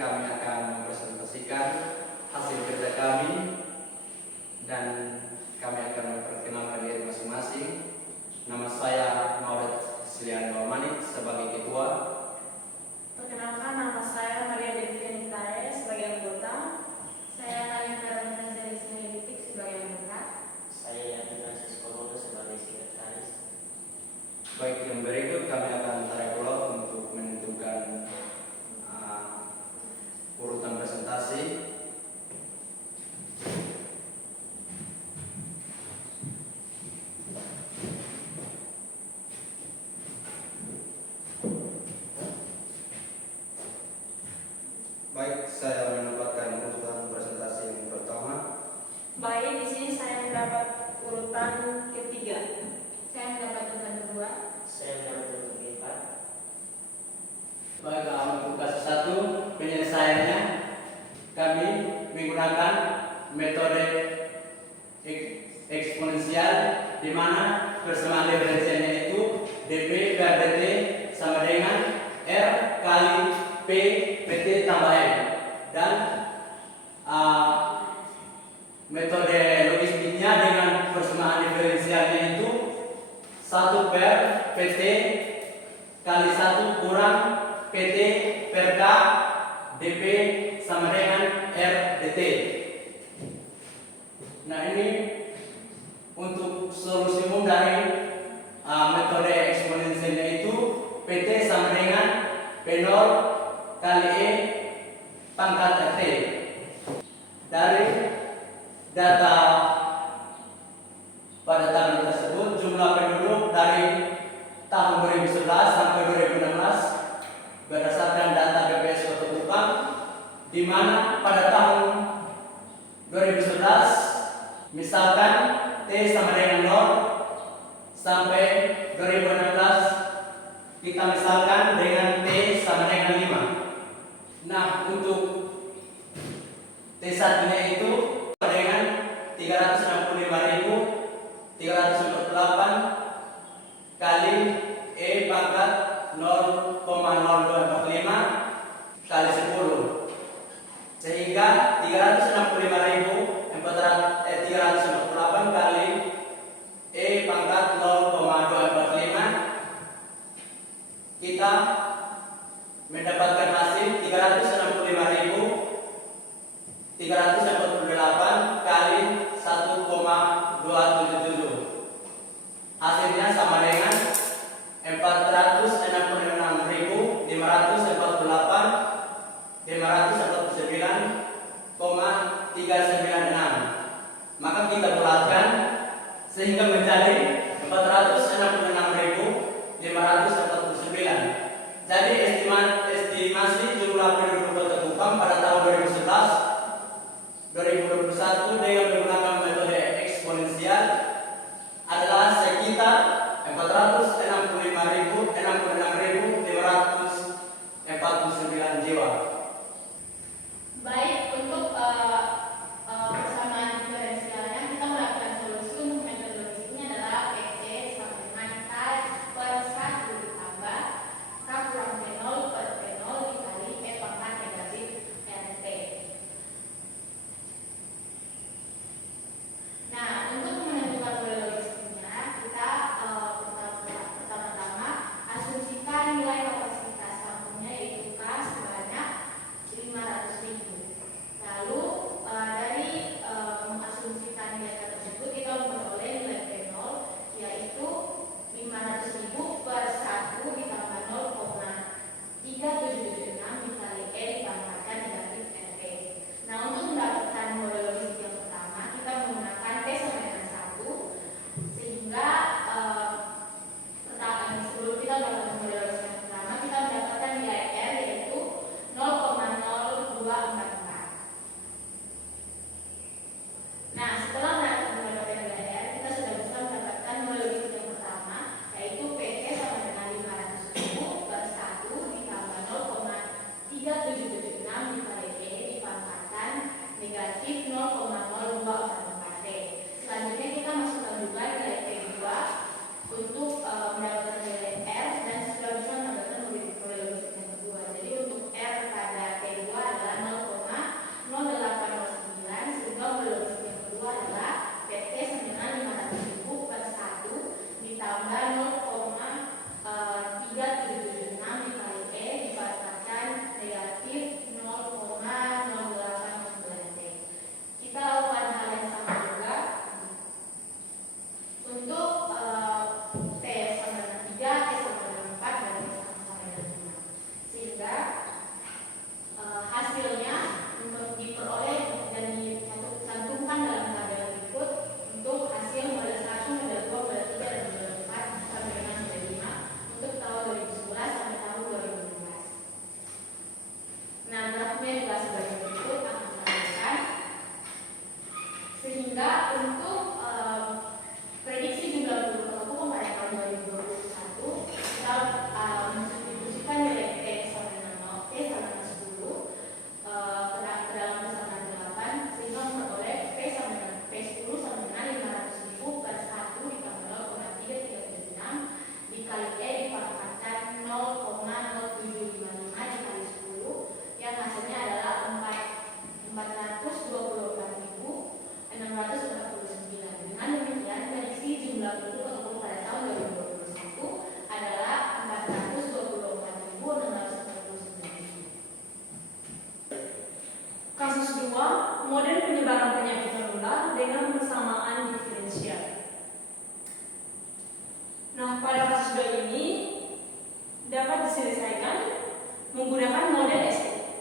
kami akan mempresentasikan hasil kerja kami dan kami akan memperkenalkan diri masing-masing. Nama saya Maulid Silian Bawamani sebagai ketua. Perkenalkan, nama saya Maria Deviani Tae sebagai anggota. Saya Nadia Karolina Zalisinidik sebagai anggota. Saya Yadi Francisco Bodo sebagai sekretaris. Baik, yang berikut kami akan tarik ulur untuk menentukan urutan presentasi. Baik, saya mendapatkan urutan presentasi yang pertama. Baik, di sini saya mendapat urutan ketiga. Saya mendapat urutan kedua. Saya mendapat urutan keempat. Baik, untuk kasus 1 penyelesaiannya kami menggunakan metode eksponensial di mana persamaan diferensialnya itu dp per dt sama dengan r kali p pt tambah m, dan metode logistiknya dengan persamaan diferensialnya itu 1 per pt kali 1 kurang pt per k dp sama dengan r dt. Nah, ini untuk solusi umum dari metode eksponensialnya itu pt sama dengan p0 kali e pangkat rt. Dari data pada tahun tersebut jumlah penduduk dari tahun 2011 sampai 2016 berdasarkan data BPS Kota Kupang, di mana pada tahun 2011 misalkan T sama dengan 0 sampai 2016 kita misalkan dengan T sama dengan 5. Nah, untuk T1 nya itu dengan 365.348 kali E pangkat 0,0245 kali 10, sehingga 365.348 kali E pangkat 0,245 kita mendapatkan hasil 365.348 kali 1,277. Hasilnya sama dengan 466.549,396. Maka kita bulatkan sehingga menjadi 466.549. Jadi estimasi jumlah penduduk Kota Kupang pada tahun 2011-2021 dengan menggunakan metode eksponensial adalah sekitar 465.549 jiwa. Baik, untuk persamaan diferensialnya kita melakukan solusi untuk metodologisnya adalah PT sama dengan K per 1 ditambah K kurang P0 per P0 dikali E pangkat model penyebaran penyakit menular dengan persamaan diferensial. Nah, pada kasus 2 ini dapat diselesaikan menggunakan model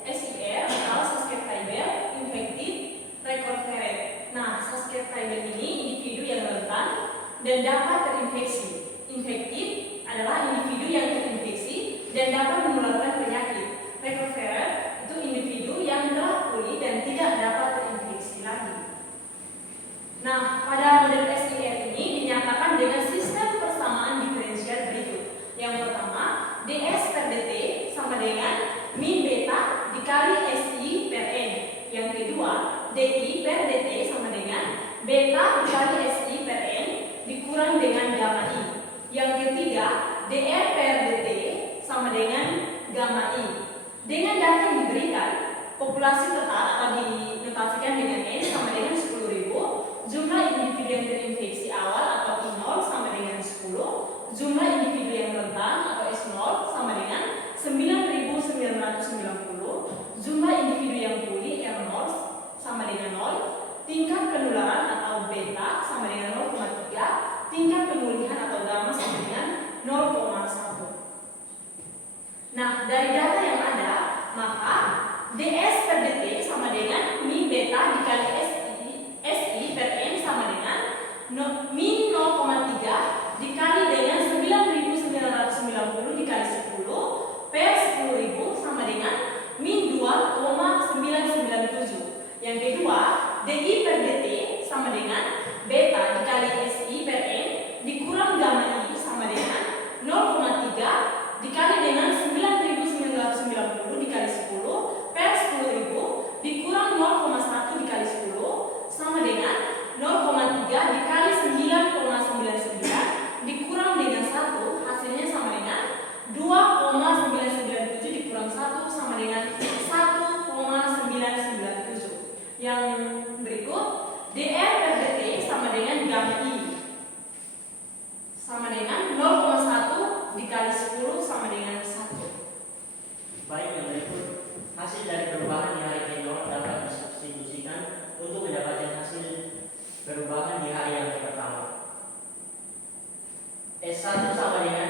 SIR atau Saskep-Taiber infektif recurrent. Nah, Saskep-Taiber ini individu yang rentan dan dapat terinfeksi. Infektif adalah individu yang terinfeksi dan dapat menularkan penyakit. Recurrent itu individu yang telah pulih dan tidak dapat terinfeksi lagi. Nah, pada model SIR ini dinyatakan dengan sistem persamaan diferensial berikut. Yang pertama, ds per dt sama dengan min beta dikali SI per N. Yang kedua, di per dt sama dengan beta dikali SI per N dikurang dengan gamma I. Yang ketiga, dr per dt sama dengan gamma I. Dengan data yang diberikan, populasi total atau dinotasikan dengan N sama dengan 10.000, jumlah individu yang terinfeksi awal atau I0 sama dengan 10, jumlah individu yang rentan atau S0 sama dengan 9.990, jumlah individu yang pulih R0 sama dengan 0, tingkat penularan atau beta sama dengan 0,3, tingkat pemulihan atau gamma sama dengan 0,1. Nah, dari data yang ada, maka ds per dt sama dengan min beta dikali SI per N sama dengan min 0,3 dikali dengan 9.990 dikali 10 per 10.000 sama dengan min 2,997. Yang kedua, di per dt sama dengan beta dikali SI per N dikurang gamma I sama dengan 0,3 dikali dengan 9.990 dikali 10 per 10.000 dikurang 0,1 dikali 10 sama dengan 0,3 dikali 9,99 dikurang dengan 1, hasilnya sama dengan 2,997 dikurang 1 sama dengan 1,997. Yang berikut, dr per dt sama dengan gamma I sama dengan 0,1 dikali 10 sama dengan 1. Baik, yang berikut hasil dari perubahan di hari ke-0 dapat disubstitusikan untuk mendapatkan hasil perubahan di hari yang pertama. S1 sama dengan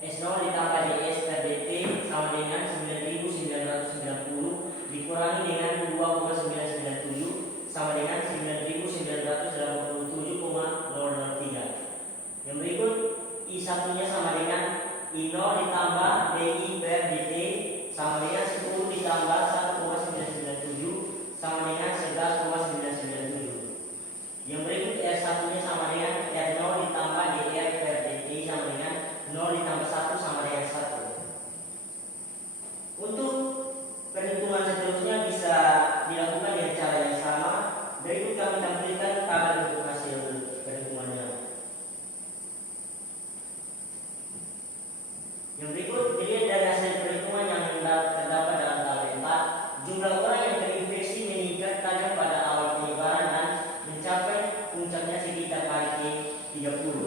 S0 ditambah ds per dt sama dengan 9.990 dikurangi dengan 2,997 sama dengan 9.987,003. Yang berikut I1 nya sama dengan I0 ditambah di per dt sama dengan 10 ditambah 1,997 sama dengan 11,997. Yang berikut R1 nya sama dengan R0 ditambah dr per dt sama dengan 0 ditambah 1 sama dengan 1. Untuk perhitungan seterusnya bisa dilakukan dengan cara yang sama. Berikut kami tampilkan tabel untuk hasil perhitungannya. Yang berikut dilihat dari hasil perhitungan yang terdapat dalam tabel 4. Jumlah orang yang terinfeksi meningkat tajam pada awal penyebaran dan mencapai puncaknya sekitar hari ke-30.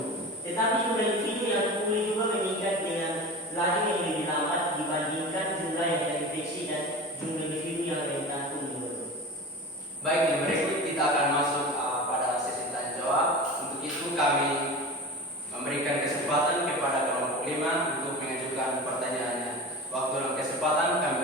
Tetapi jumlah individu yang pulih juga meningkat dengan laju yang lebih lambat dibandingkan jumlah yang terinfeksi dan jumlah individu yang rentan menurun. Baik, yang berikut kita akan masuk pada sesi tanya jawab. Untuk itu kami memberikan kesempatan kepada kelompok 5 untuk mengajukan pertanyaannya. Waktu dan kesempatan kami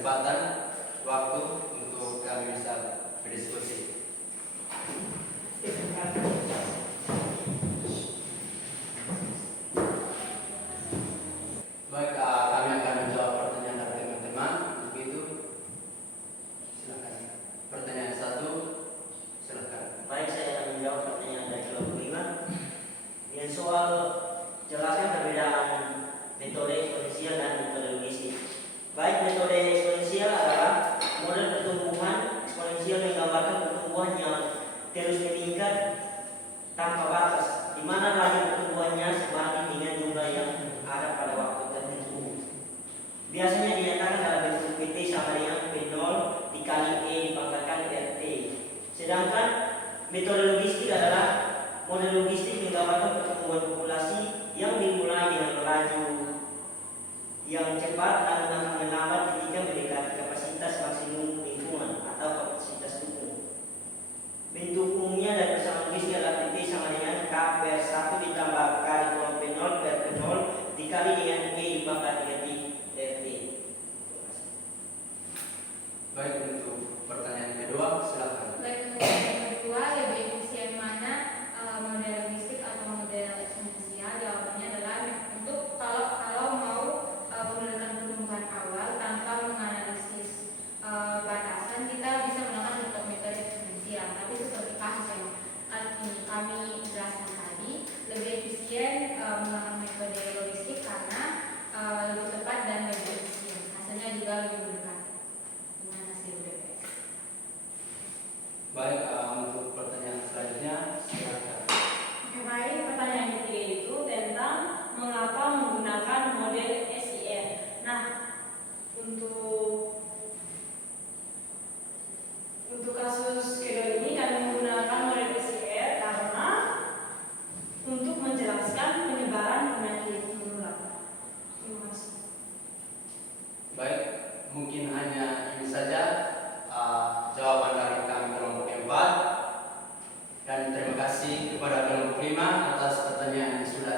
kesempatan waktu untuk kami bisa berdiskusi. Baik, kami akan menjawab pertanyaan dari teman-teman. Untuk itu, silakan. Pertanyaan 1, silakan. Baik, saya akan menjawab pertanyaan dari kelompok 5. Yang soal jelaskan perbedaan metode eksponensial dan metode logistik. Baik, metode eksponensial adalah model pertumbuhan eksponensial menggambarkan pertumbuhan yang terus meningkat tanpa batas, di mana laju pertumbuhannya sebanding dengan jumlah yang ada pada waktu tertentu. Biasanya dinyatakan dalam bentuk PT sama dengan P0 dikali E dipangkatkan RT. Sedangkan metode logistik adalah model logistik menggambarkan pertumbuhan populasi yang dimulai dengan laju yang cepat dan melambat ketika mendekati kapasitas maksimum lingkungan atau kapasitas dukung. Bentuk umumnya dari persamaan logistik adalah PT sama dengan K per 1 ditambah kali kolom P0 per P0 dikali dengan E dipangkat negatif RT. Baik, untuk pertanyaan kedua, silakan. Baik, untuk yang kedua, lebih efisien mana model logistik atau model eksponensial? Jawabannya adalah untuk kalau mau penelitian pertumbuhan awal tanpa menganalisis batasan, kita bisa menggunakan metode eksponensial. Tapi seperti kasus yang kami jelaskan tadi, lebih efisien menggunakan metode logistik karena lebih cepat dan lebih efisien. Hasilnya juga lebih dekat dengan hasil BPS. Baik, untuk pertanyaan selanjutnya, silakan. Oke, baik, pertanyaan ketiga itu tentang mengapa menggunakan model SIR. Nah, untuk kasus kedua ini kami menggunakan model SIR karena untuk menjelaskan penyebaran penyakit menular. Terima kasih. Baik, mungkin hanya ini saja jawaban dari kami kelompok 4, dan terima kasih kepada kelompok 5 atas pertanyaan yang sudah